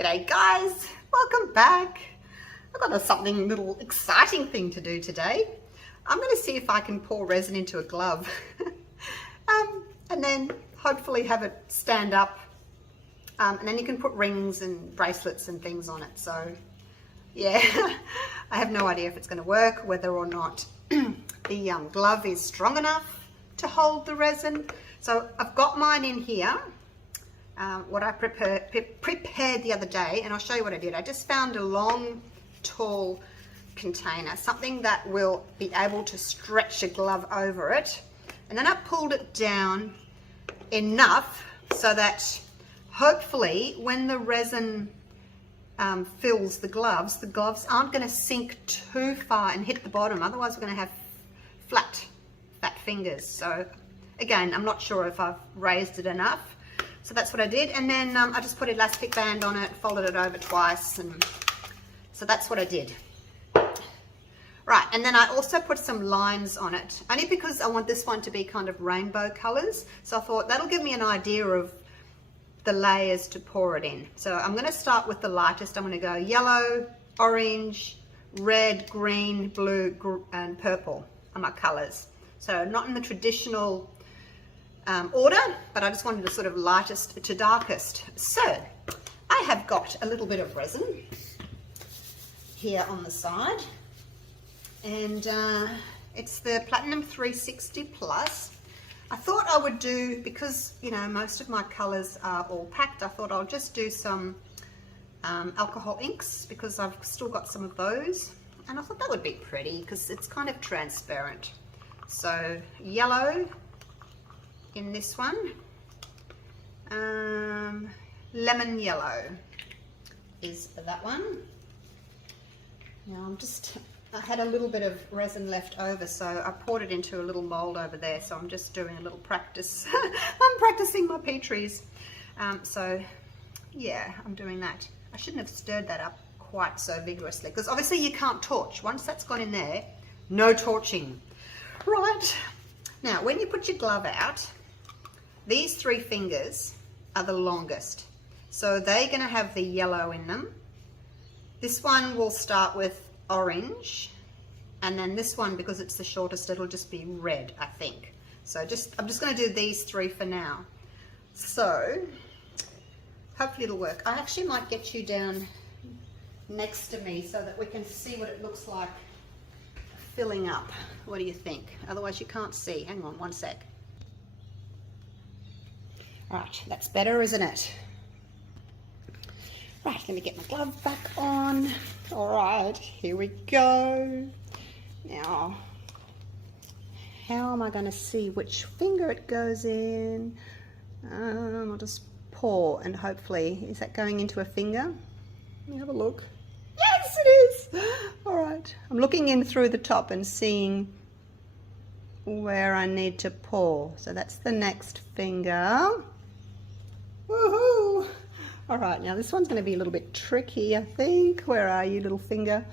G'day guys, welcome back. I've got something little exciting thing to do today. I'm going to see if I can pour resin into a glove and then hopefully have it stand up, and then you can put rings and bracelets and things on it. So yeah, I have no idea if it's going to work, whether or not the glove is strong enough to hold the resin. So I've got mine in here. What I prepared the other day, and I'll show you what I did. I just found a long, tall container, something that will be able to stretch a glove over it. And then I pulled it down enough so that hopefully when the resin fills the gloves aren't going to sink too far and hit the bottom. Otherwise we're going to have fat fingers. So again, I'm not sure if I've raised it enough. So that's what I did, and then I just put elastic band on it, folded it over twice, and so that's what I did. Right, and then I also put some lines on it, only because I want this one to be kind of rainbow colors. So I thought that'll give me an idea of the layers to pour it in. So I'm going to start with the lightest. I'm going to go yellow, orange, red, green, blue, and purple are my colors. So not in the traditional order, but I just wanted the sort of lightest to darkest. So I have got a little bit of resin here on the side, and it's the Platinum 360 Plus. I thought I would do, because you know most of my colors are all packed, I thought I'll just do some alcohol inks, because I've still got some of those, and I thought that would be pretty because it's kind of transparent. So yellow in this one, lemon yellow is that one. Now I had a little bit of resin left over, so I poured it into a little mold over there, so I'm just doing a little practice. I'm practicing my Petries. So yeah, I'm doing that. I shouldn't have stirred that up quite so vigorously, because obviously you can't torch. Once that's gone in there, no torching. Right, now when you put your glove out, these three fingers are the longest, so they're going to have the yellow in them. This one will start with orange, and then this one, because it's the shortest, it'll just be red, I think. So I'm just going to do these three for now. So hopefully it'll work. I actually might get you down next to me so that we can see what it looks like filling up. What do you think? Otherwise you can't see. Hang on one sec. Right, that's better, isn't it? Right, let me get my glove back on. All right, here we go. Now, how am I going to see which finger it goes in? I'll just pour, and hopefully, is that going into a finger? Let me have a look. Yes, it is. All right, I'm looking in through the top and seeing where I need to pour. So that's the next finger. Woohoo! All right, now this one's going to be a little bit tricky, I think. Where are you, little finger?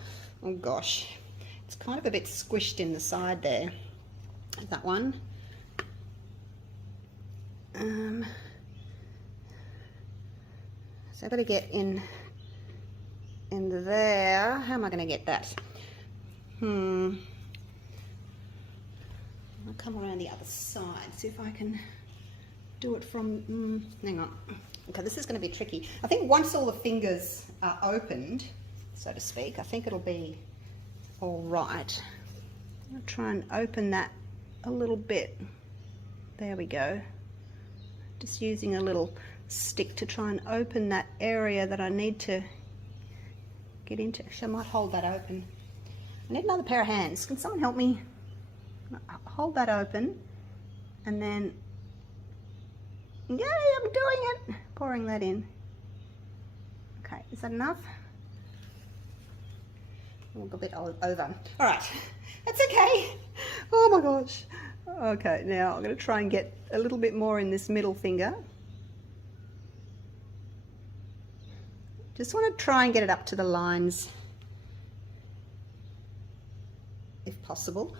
Oh gosh, it's kind of a bit squished in the side there. That one. So I've got to get in there. How am I going to get that? I'll come around the other side, see if I can do it from, hang on. Okay, this is going to be tricky. I think once all the fingers are opened, so to speak, I think it'll be all right. I'll try and open that a little bit. There we go. Just using a little stick to try and open that area that I need to get into. Actually, I might hold that open. I need another pair of hands. Can someone help me? Hold that open, and then, yay, I'm doing it. Pouring that in. Okay, is that enough? A little bit over. All right, that's okay. Oh my gosh. Okay, now I'm going to try and get a little bit more in this middle finger. Just want to try and get it up to the lines, if possible.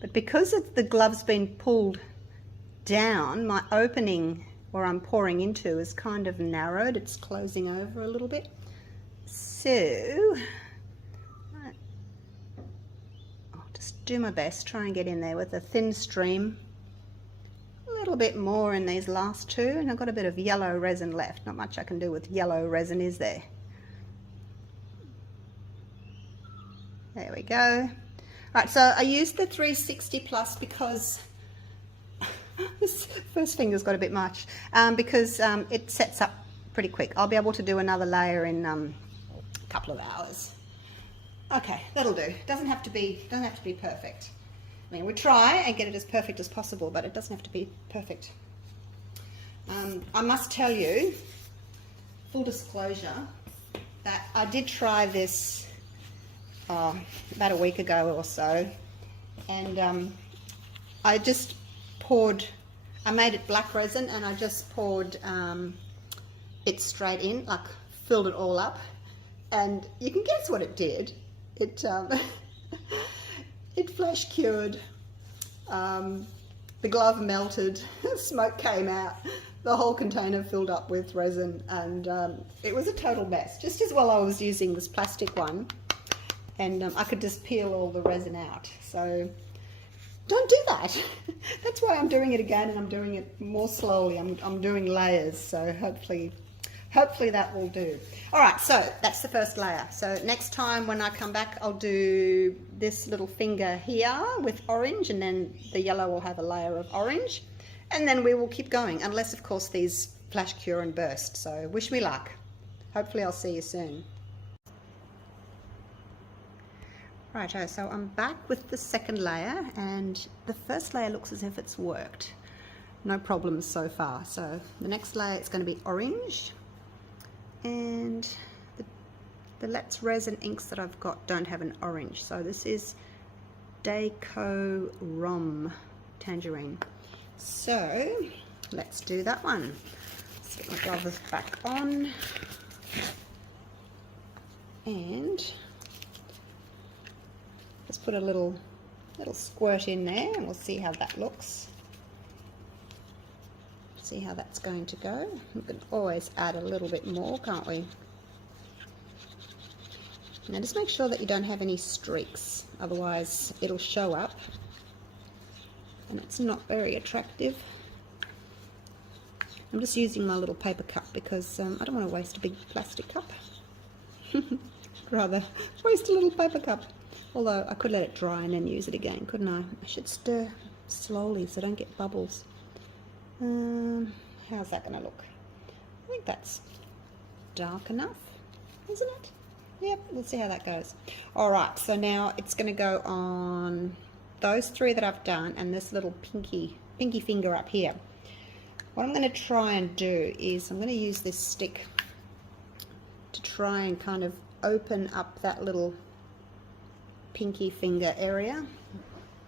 But because the glove's been pulled down, my opening or I'm pouring into is kind of narrowed. It's closing over a little bit. So I'll just do my best, try and get in there with a thin stream. A little bit more in these last two, and I've got a bit of yellow resin left. Not much I can do with yellow resin, is there? There we go. Alright, so I used the 360 plus because this first finger's got a bit much, because it sets up pretty quick. I'll be able to do another layer in a couple of hours. Okay, that'll do. Doesn't have to be perfect. I mean, we try and get it as perfect as possible, but it doesn't have to be perfect. I must tell you, full disclosure, that I did try this about a week ago or so, and I just poured, I made it black resin, and I just poured it straight in, like filled it all up, and you can guess what it did. It it flash cured, the glove melted, smoke came out, the whole container filled up with resin, and it was a total mess. Just as well I was using this plastic one, and I could just peel all the resin out. So don't do that. That's why I'm doing it again, and I'm doing it more slowly. I'm doing layers, so hopefully that will do. All right, so that's the first layer. So next time when I come back, I'll do this little finger here with orange, and then the yellow will have a layer of orange, and then we will keep going, unless of course these flash cure and burst. So wish me luck. Hopefully I'll see you soon. Righto, so I'm back with the second layer, and the first layer looks as if it's worked. No problems so far. So the next layer, it's going to be orange, and the Let's Resin inks that I've got don't have an orange. So this is Deco Rom Tangerine. So let's do that one. Let's get my gloves back on, and just put a little squirt in there, and we'll see how that looks. See how that's going to go. We can always add a little bit more, can't we? Now just make sure that you don't have any streaks, otherwise it'll show up and it's not very attractive. I'm just using my little paper cup because I don't want to waste a big plastic cup. Rather waste a little paper cup. Although I could let it dry and then use it again, couldn't I? I should stir slowly so I don't get bubbles. How's that going to look? I think that's dark enough, isn't it? Yep, let's see how that goes. Alright, so now it's going to go on those three that I've done and this little pinky finger up here. What I'm going to try and do is I'm going to use this stick to try and kind of open up that little pinky finger area.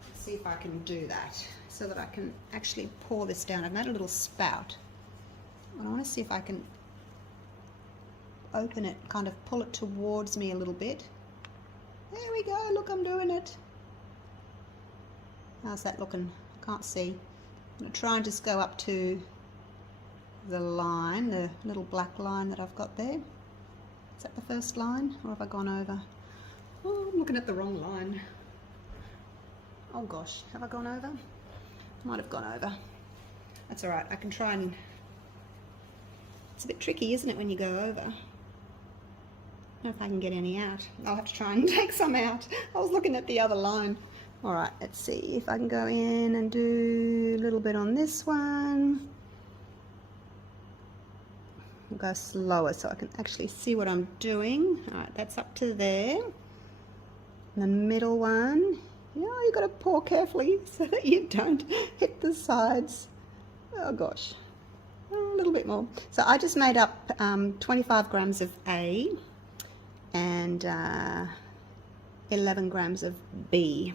Let's see if I can do that so that I can actually pour this down. I've made a little spout. I want to see if I can open it, kind of pull it towards me a little bit. There we go, look, I'm doing it. How's that looking? I can't see. I'm going to try and just go up to the line, the little black line that I've got there. Is that the first line, or have I gone over? Oh, I'm looking at the wrong line. Oh gosh, have I gone over? Might have gone over. That's alright, I can try and... It's a bit tricky, isn't it, when you go over? I don't know if I can get any out. I'll have to try and take some out. I was looking at the other line. Alright, let's see if I can go in and do a little bit on this one. I'll go slower so I can actually see what I'm doing. Alright, that's up to there. And the middle one, you got to pour carefully so that you don't hit the sides. Oh gosh, a little bit more. So I just made up 25 grams of A and 11 grams of B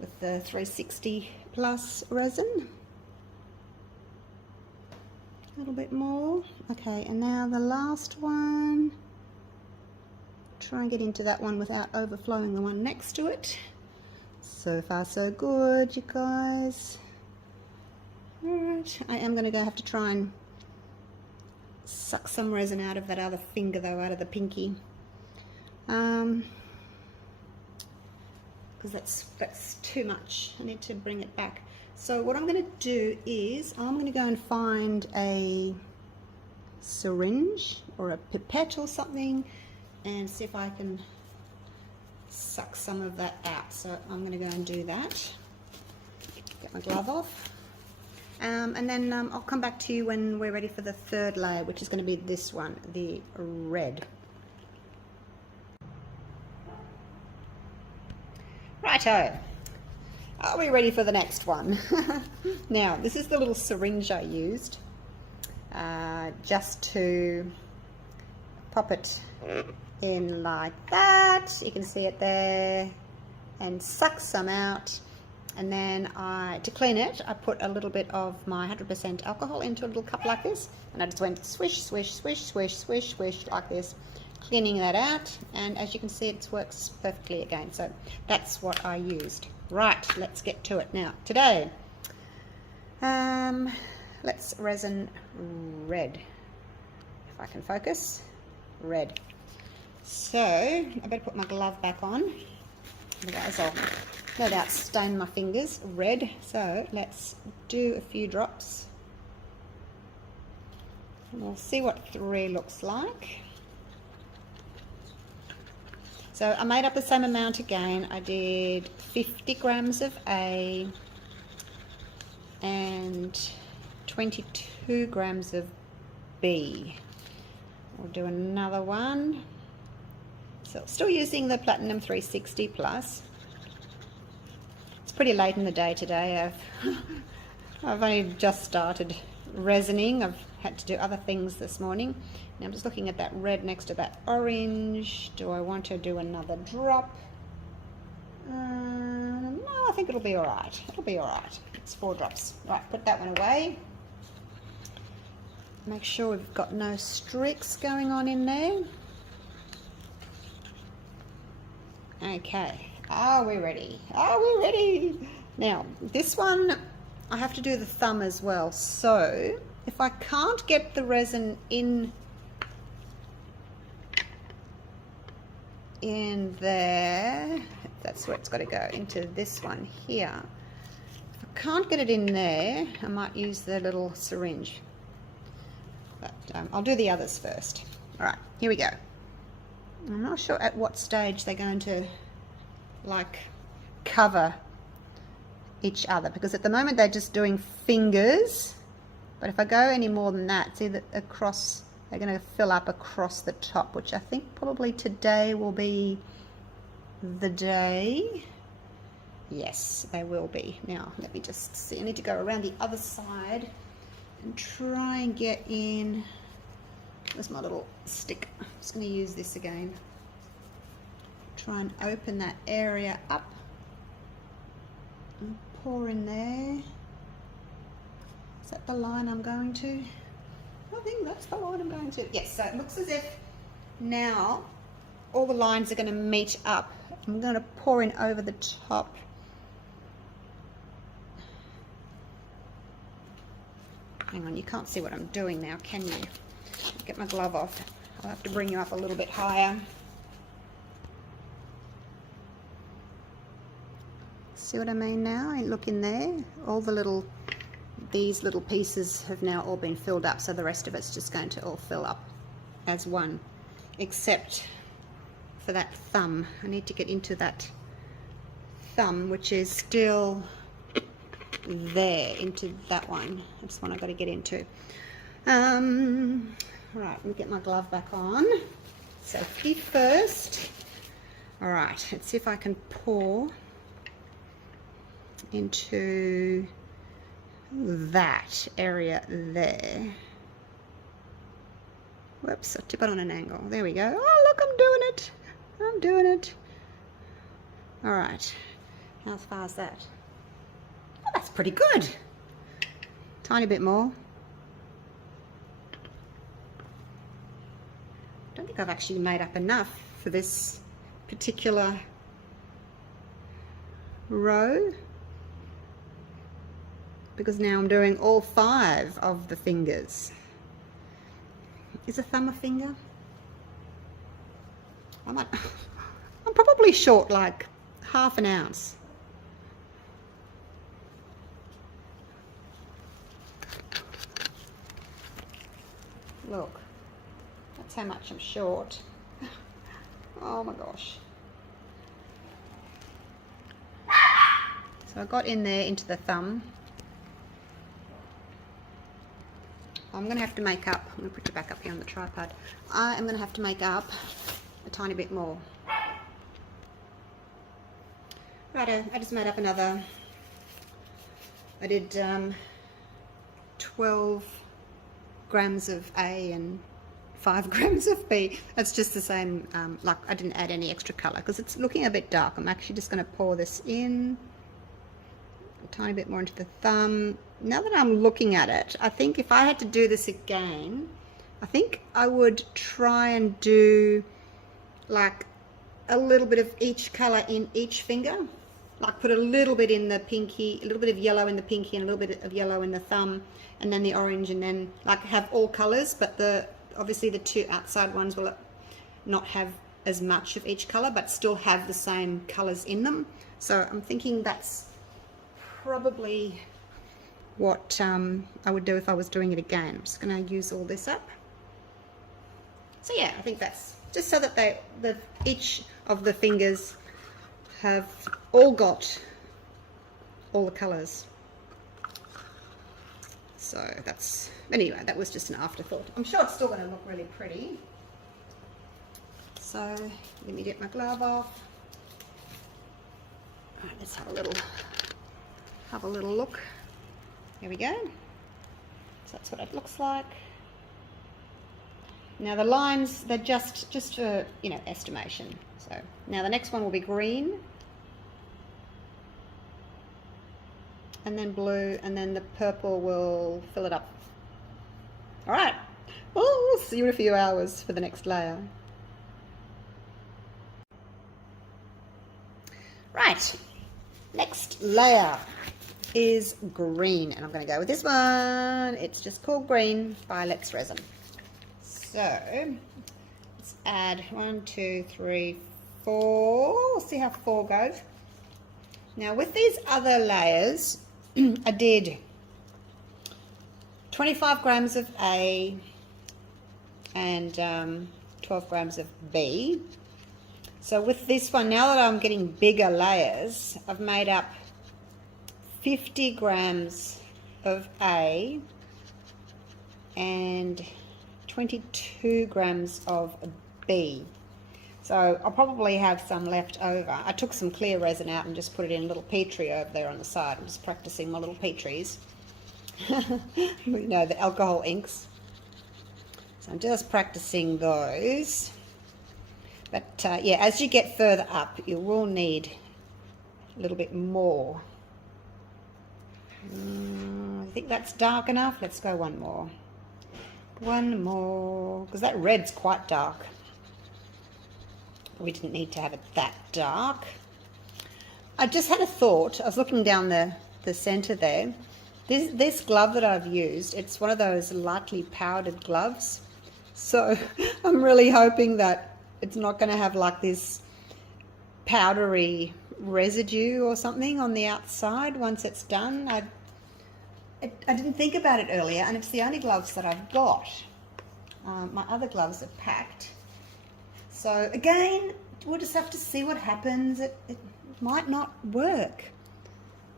with the 360 plus resin. A little bit more. Okay, and now the last one. Try and get into that one without overflowing the one next to it. So far so good, you guys. Alright. Right, I am going to have to try and suck some resin out of that other finger though, out of the pinky. Because that's too much. I need to bring it back. So what I'm going to do is I'm going to go and find a syringe or a pipette or something and see if I can suck some of that out. So I'm going to go and do that. Get my glove off. And then I'll come back to you when we're ready for the third layer, which is going to be this one, the red. Righto, are we ready for the next one? Now, this is the little syringe I used just to pop it in like that. You can see it there, and suck some out. And then to clean it, I put a little bit of my 100% alcohol into a little cup like this, and I just went swish, swish, swish, swish, swish, swish like this, cleaning that out. And as you can see, it works perfectly again. So that's what I used. Right, let's get to it now. Today, let's resin red. If I can focus, red. So I better put my glove back on, otherwise I'll no doubt stain my fingers red. So let's do a few drops and we'll see what 3 looks like. So I made up the same amount again. I did 50 grams of A and 22 grams of B. We'll do another one. So still using the Platinum 360 Plus. It's pretty late in the day today. I've only just started resining. I've had to do other things this morning. Now I'm just looking at that red next to that orange. Do I want to do another drop? No, I think it'll be all right. It'll be all right. It's 4 drops. Right, put that one away. Make sure we've got no streaks going on in there. Okay, are we ready? Are we ready? Now, this one, I have to do the thumb as well. So, if I can't get the resin in there, that's where it's got to go, into this one here. If I can't get it in there, I might use the little syringe. But I'll do the others first. All right, here we go. I'm not sure at what stage they're going to like cover each other, because at the moment they're just doing fingers, but if I go any more than that, see that across, they're going to fill up across the top, which I think probably today will be the day. Yes, they will be. Now let me just see, I need to go around the other side and try and get in. Where's my little stick? I'm just going to use this again. Try and open that area up and pour in there. Is that the line I'm going to? I think that's the line I'm going to. Yes, so it looks as if now all the lines are going to meet up. I'm going to pour in over the top. Hang on, you can't see what I'm doing now, can you? Get my glove off. I'll have to bring you up a little bit higher. See what I mean now? Look in there. All the little, these little pieces have now all been filled up, so the rest of it's just going to all fill up as one, except for that thumb. I need to get into that thumb, which is still there, into that one. That's one I've got to get into. Right, let me get my glove back on. Safety first. All right, let's see if I can pour into that area there. Whoops, I tip it on an angle. There we go. Oh, look, I'm doing it. I'm doing it. All right, how far is that? Oh, that's pretty good. Tiny bit more. I don't think I've actually made up enough for this particular row. because now I'm doing all 5 of the fingers. Is a thumb a finger? I'm probably short like half an ounce. Look, that's how much I'm short. Oh my gosh. So I got in there into the thumb. I'm going to have to make up, I'm going to put you back up here on the tripod. I am going to have to make up a tiny bit more. Righto, I just made up another, I did 12 grams of A and 5 grams of B. That's just the same, like I didn't add any extra colour because it's looking a bit dark. I'm actually just going to pour this in a tiny bit more into the thumb. Now that I'm looking at it, I think if I had to do this again, I think I would try and do like a little bit of each colour in each finger. Like put a little bit in the pinky, a little bit of yellow in the pinky and a little bit of yellow in the thumb, and then the orange, and then like have all colours, but obviously the 2 outside ones will not have as much of each colour but still have the same colours in them. So I'm thinking that's probably what I would do if I was doing it again. I'm just going to use all this up. So yeah, I think that's just so that each of the fingers have all got all the colours. So that's, anyway, that was just an afterthought. I'm sure it's still going to look really pretty. So let me get my glove off. All right, let's have a little look. There we go. So that's what it looks like. Now the lines, they're just for, you know, estimation. So now the next one will be green, and then blue, and then the purple will fill it up. All right. Well, we'll see you in a few hours for the next layer. Right. Next layer is green, and I'm going to go with this one. It's just called Green by Resin. So let's add 1, 2, 3, 4. We'll see how 4 goes. Now with these other layers, I did 25 grams of A and 12 grams of B. So with this one, now that I'm getting bigger layers, I've made up 50 grams of A and 22 grams of B. So I'll probably have some left over. I took some clear resin out and just put it in a little petri over there on the side. I'm just practicing my little petries. You know, the alcohol inks. So I'm just practicing those. But yeah, as you get further up, you will need a little bit more. I think that's dark enough. Let's go one more. One more, because that red's quite dark. We didn't need to have it that dark. I just had a thought. I was looking down the center there. This glove that I've used, it's one of those lightly powdered gloves. So I'm really hoping that it's not going to have like this powdery residue or something on the outside once it's done. I didn't think about it earlier, and it's the only gloves that I've got. My other gloves are packed. So again, we'll just have to see what happens. It might not work.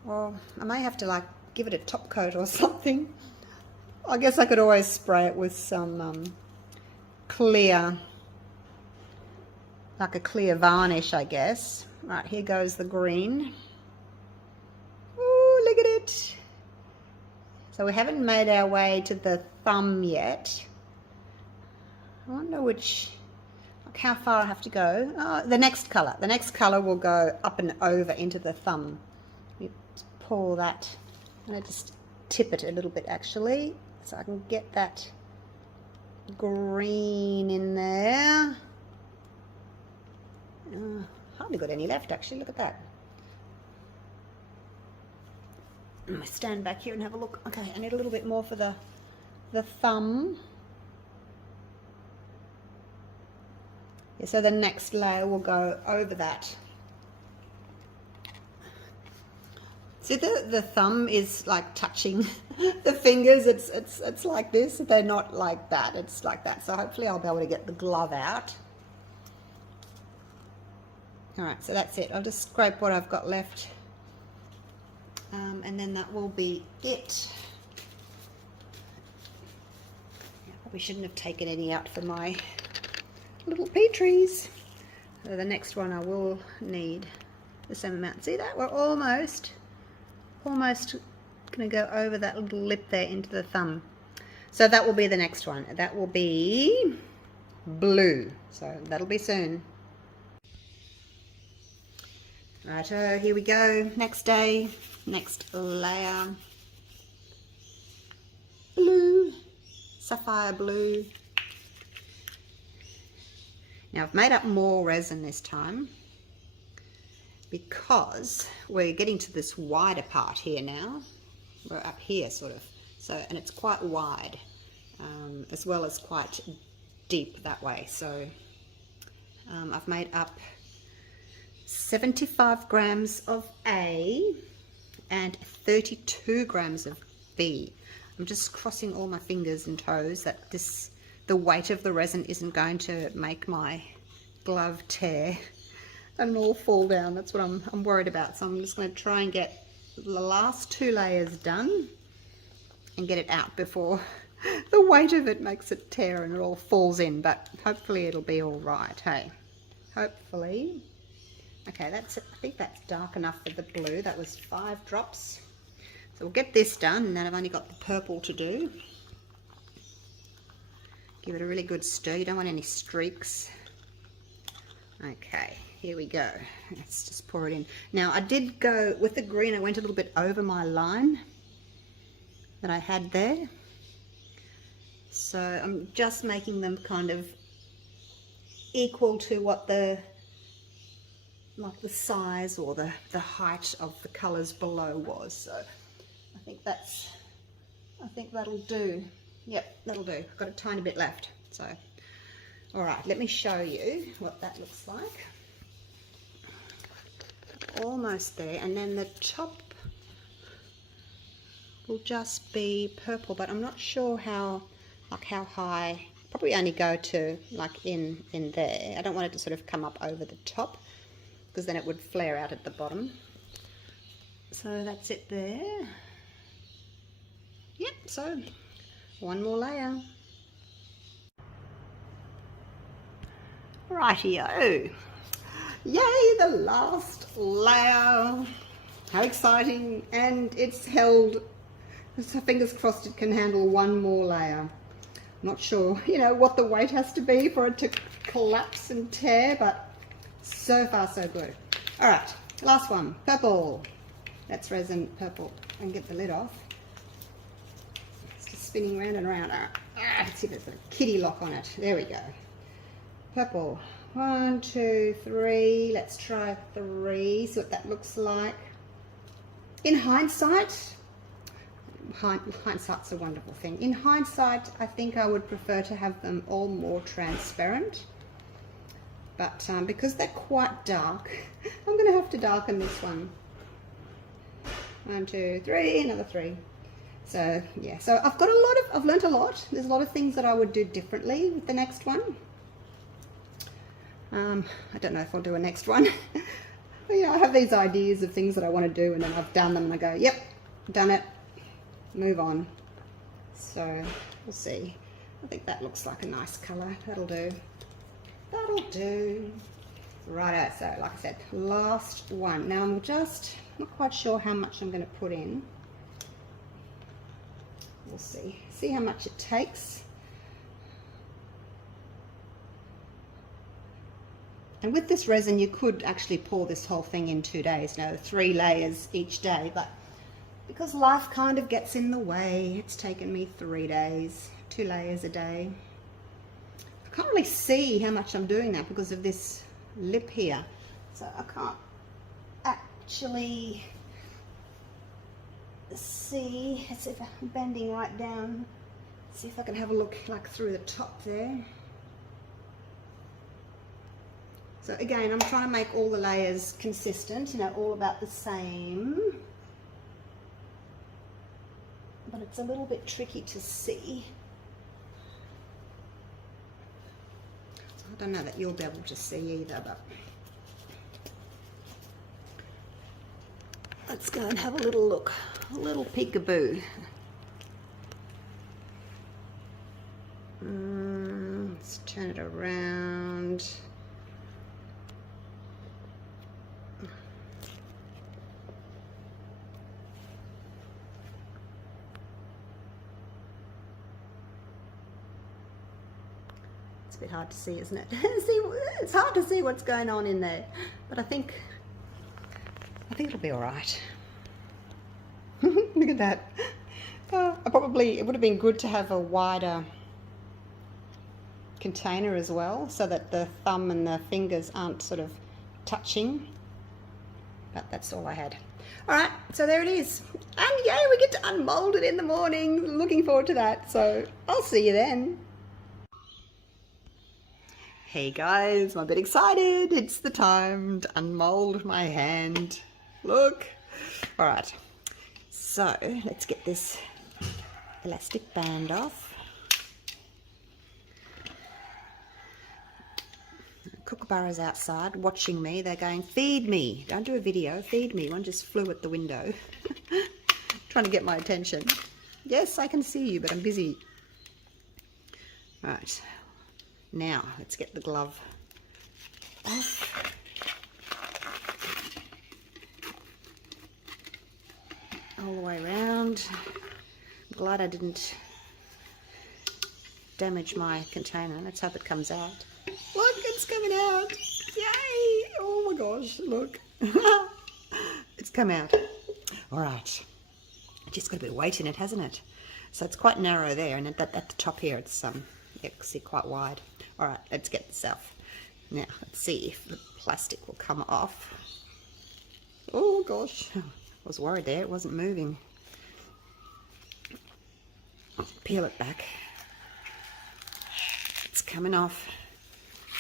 Or I may have to like give it a top coat or something. I guess I could always spray it with some clear, like a clear varnish, I guess. Right, here goes the green. Ooh, look at it. So we haven't made our way to the thumb yet. I wonder how far I have to go. Oh, the next colour. The next colour will go up and over into the thumb. You pour that. I'm going to just tip it a little bit actually, so I can get that green in there. Hardly got any left actually, look at that. me stand back here and have a look. Okay, I need a little bit more for the thumb. Yeah, so the next layer will go over that. See, the thumb is like touching the fingers. It's like this. They're not like that. It's like that. So hopefully I'll be able to get the glove out. All right, so that's it. I'll just scrape what I've got left. And then that will be it. I probably shouldn't have taken any out for my little Petries. So the next one I will need the same amount. See that? We're almost going to go over that little lip there into the thumb. So that will be the next one. That will be blue. So that'll be soon. Righto, here we go. Next day, next layer. Blue, sapphire blue. Now I've made up more resin this time because we're getting to this wider part here now. We're up here sort of. So, and it's quite wide as well as quite deep that way. So I've made up 75 grams of A and 32 grams of B. I'm just crossing all my fingers and toes that the weight of the resin isn't going to make my glove tear and all fall down. That's what I'm worried about. So I'm just going to try and get the last 2 layers done and get it out before the weight of it makes it tear and it all falls in. But hopefully it'll be all right. Hey, hopefully. Okay, that's it. I think that's dark enough for the blue. That was 5 drops. So we'll get this done, and then I've only got the purple to do. Give it a really good stir. You don't want any streaks. Okay, here we go. Let's just pour it in. Now, I did go with the green. I went a little bit over my line that I had there. So I'm just making them kind of equal to what like the size or the height of the colours below was. So I think that'll do. Yep, that'll do. I've got a tiny bit left. So, all right, let me show you what that looks like. Almost there, and then the top will just be purple, but I'm not sure how high. Probably only go to like in there. I don't want it to sort of come up over the top because then it would flare out at the bottom. So that's it there. Yep, so one more layer. Rightio. Yay, the last layer. How exciting. And it's held, so fingers crossed it can handle one more layer. Not sure, you know, what the weight has to be for it to collapse and tear, but so far so good. All right, last one, purple. That's resin purple. I can get the lid off. It's just spinning round and round. Let's see if there's a kitty lock on it. There we go. Purple. 1, 2, 3. Let's try 3. See what that looks like. In hindsight, hindsight's a wonderful thing. In hindsight, I think I would prefer to have them all more transparent. But because they're quite dark, I'm going to have to darken this one. 1, 2, 3, another 3. So yeah, so I've learnt a lot. There's a lot of things that I would do differently with the next one. I don't know if I'll do a next one. But, you know, I have these ideas of things that I want to do, and then I've done them and I go, yep, done it, move on. So we'll see. I think that looks like a nice colour. That'll do. That'll do. Righto, so like I said, last one. Now I'm just not quite sure how much I'm going to put in. We'll see. See how much it takes. And with this resin, you could actually pour this whole thing in 2 days. No, 3 layers each day. But because life kind of gets in the way, it's taken me 3 days, 2 layers a day. I can't really see how much I'm doing that because of this lip here. So I can't actually see, let's see if I'm bending right down. See if I can have a look like through the top there. So again, I'm trying to make all the layers consistent, you know, all about the same. But it's a little bit tricky to see. I don't know that you'll be able to see either, but let's go and have a little look, a little peekaboo. Let's turn it around. It's a bit hard to see, isn't it? See, it's hard to see what's going on in there, but I think it'll be all right. Look at that. It would have been good to have a wider container as well, so that the thumb and the fingers aren't sort of touching, but that's all I had. All right, so there it is, and yay, we get to unmold it in the morning. Looking forward to that, so I'll see you then. Hey guys, I'm a bit excited. It's the time to unmold my hand. Look. All right, so let's get this elastic band off. Kookaburras outside watching me. They're going, feed me. Don't do a video, feed me. One just flew at the window. Trying to get my attention. Yes, I can see you, but I'm busy. Right. Now, let's get the glove off. All the way around. I'm glad I didn't damage my container. Let's hope it comes out. Look, it's coming out. Yay! Oh my gosh, look. It's come out. All right. It's just got a bit of weight in it, hasn't it? So it's quite narrow there, and at the top here, it's you can see quite wide. All right, let's get this off. Now, let's see if the plastic will come off. Oh gosh, I was worried there, it wasn't moving. Peel it back. It's coming off.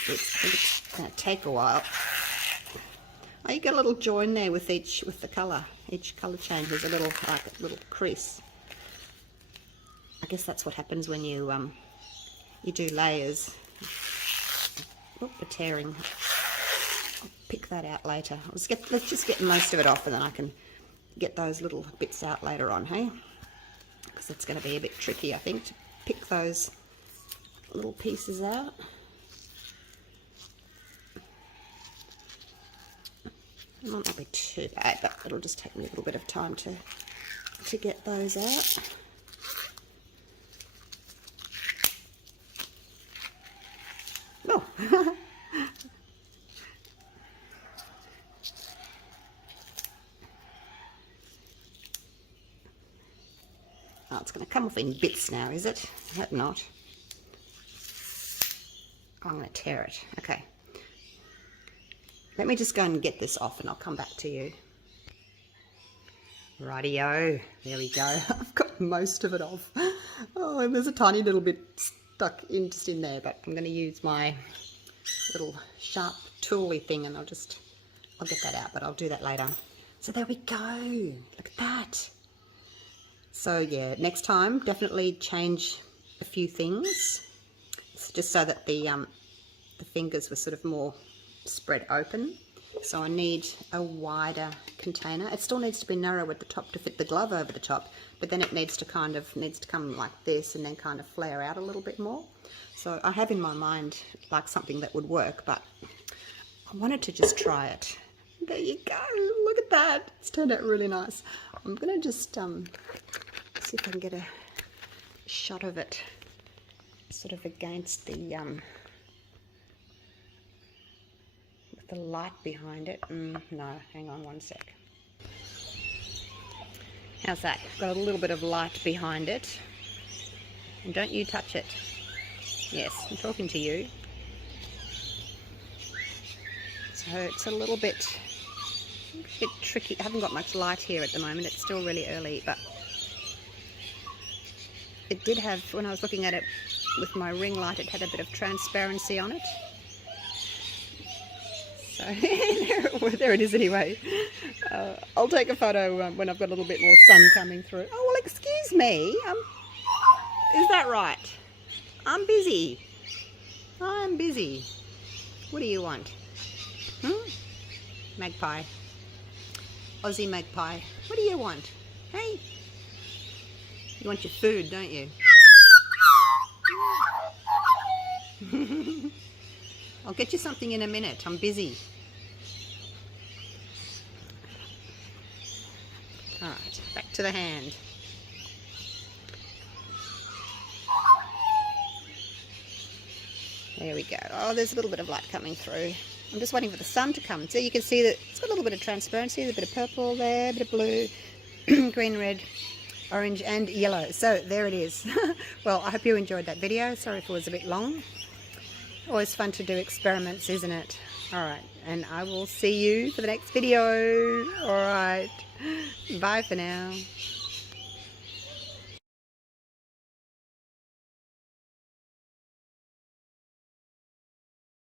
It's going to take a while. Oh, you get a little join there with the colour. Each colour change, there's a little crease. I guess that's what happens when you do layers. Oop, the tearing. I'll pick that out later. Let's just get most of it off, and then I can get those little bits out later on, hey? Because it's going to be a bit tricky, I think, to pick those little pieces out. It might not be too bad, but it'll just take me a little bit of time to get those out. Oh. Oh, it's going to come off in bits now, is it? I hope not. I'm going to tear it. Okay. Let me just go and get this off, and I'll come back to you. Rightio. There we go. I've got most of it off. Oh, and there's a tiny little bit stuck in just in there, but I'm going to use my little sharp tooly thing, and I'll get that out, but I'll do that later. So there we go. Look at that. So yeah, next time definitely change a few things, just so that the fingers were sort of more spread open. So I need a wider container. It still needs to be narrow at the top to fit the glove over the top, but then it needs to come like this and then kind of flare out a little bit more. So I have in my mind like something that would work, but I wanted to just try it. There you go. Look at that. It's turned out really nice. I'm gonna just see if I can get a shot of it sort of against the with the light behind it. No, hang on one sec. How's that? Got a little bit of light behind it. And don't you touch it. Yes, I'm talking to you. So it's a little bit tricky. I haven't got much light here at the moment. It's still really early, but it did have, when I was looking at it with my ring light, it had a bit of transparency on it. So there it is anyway. I'll take a photo when I've got a little bit more sun coming through. Oh, well, excuse me. Is that right? I'm busy. I'm busy. What do you want? Magpie. Aussie magpie. What do you want? Hey? You want your food, don't you? I'll get you something in a minute. I'm busy. Alright, back to the hand. There we go. Oh, there's a little bit of light coming through. I'm just waiting for the sun to come. So you can see that it's got a little bit of transparency, a bit of purple there, a bit of blue, green, red, orange and yellow. So there it is. Well, I hope you enjoyed that video. Sorry if it was a bit long. Always fun to do experiments, isn't it? Alright, and I will see you for the next video. Alright, bye for now.